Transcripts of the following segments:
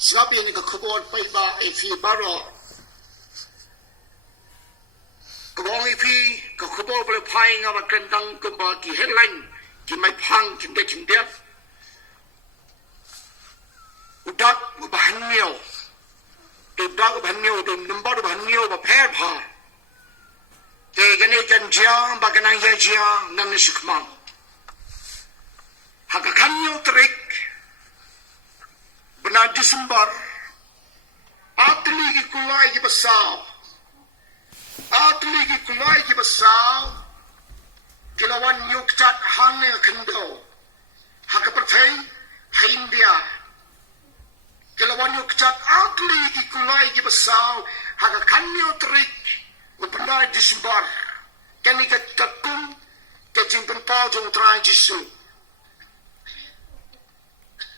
Sabi ni kakubor pa iba ifi baro. Kabong ifi kakubor boleh pai ngawat kendang kembali ki headline ki mai pang kinda. Udak bahan miao. Udak bahan miao tu number bahan miao ba pair pa. Te gane kan jang ba kanang ya jang nang sikmang. Hakakanyo trik benar Desember atli ki kulai ki basau kilawan yuk cat hang kendo hakapertai India kilawan yuk cat atli ki kulai ki basau hakakanyo trik benar Desember kani ka tatung ka jingpen pau jong trai jisu.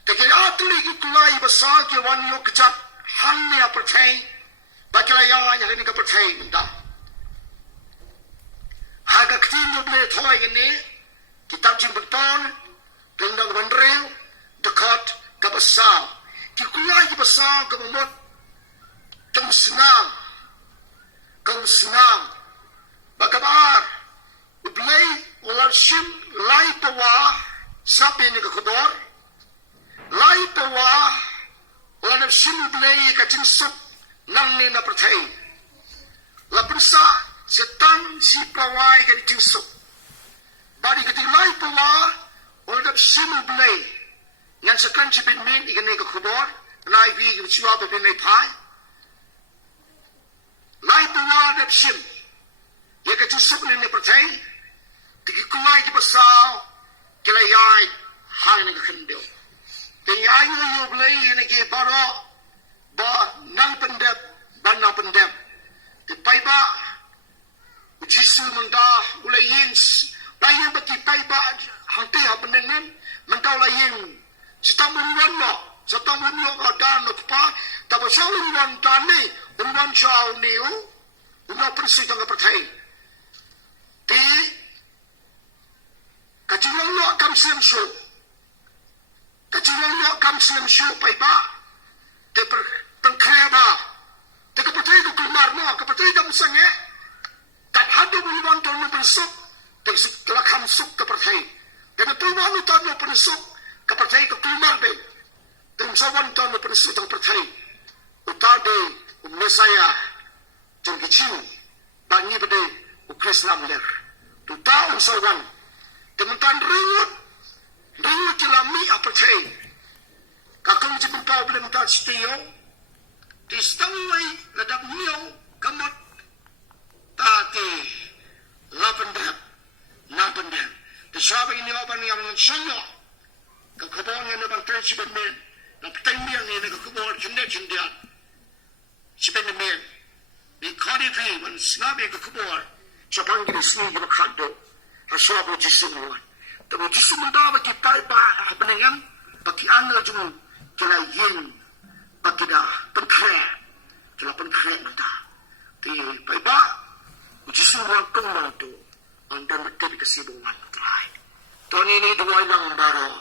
Tapi atli itu lagi besar ke wanita kecat hanya percaya, bagilah yang ini kepercaya minta. Harga kecil boleh thoi ini kitab jimbeton tentang bandrel dekat ke besar. Kikulai ke besar ke memot kamu senang, bagaimana? Ublay ularshim lai pawa sabi ni kekodor. Lai pawa wala sinu blay ka jinsuk nang ni na pertai la persa setan si pawai ka jinsuk bari ka lai pawa wala sinu blay ngan sekan si bin min ikane ka khubor nai vi ki chua ba bin nei pai lai pawa da sim ye ka jinsuk ni pertai tiki kulai ki basau kilayai hal ni ka khendel. Tapi ayu you boleh ini ke baro ba nang pendep ban nang pendep. Tipai ba jisu menda boleh yins lain bagi tipai ba hangte ha penengan mendau lain. Setamun lo dan lupa tapi sawin wan tani unwan chau niu unwa persi tang pertai. Ti kajilan lo kam sem show. Kajilan lo kam sem show pai ba te pengkreba te kepertai ko kumar mo kepertai dam sange tak hadu bulan ton mo pensuk te lakam suk kepertai te tuwan ton mo pensuk kepertai ko kumar be te sawan ton mo pensuk tang pertai utade umesaya jong kichiu bangi bede ukrislam ler tu tahu sawan te mentan ringut kilami apertai kakang jipun problem tak setiyo di setengah ledak miau kamot tati lapendap napendap di sahabat ini apa yang mengensono kekebon yang nebang prinsip men dan petengmiang ini kekebon cendet sebenarnya di kodifi man snabi kekebon siapang kini sini berkado hasabu jisimwan tapi jisim mendapat kita penengan bagi anda cuma kela yin bagi dah penkret kita di paiba jisim orang tu anda mesti kesibuan terakhir tahun ini dua orang baru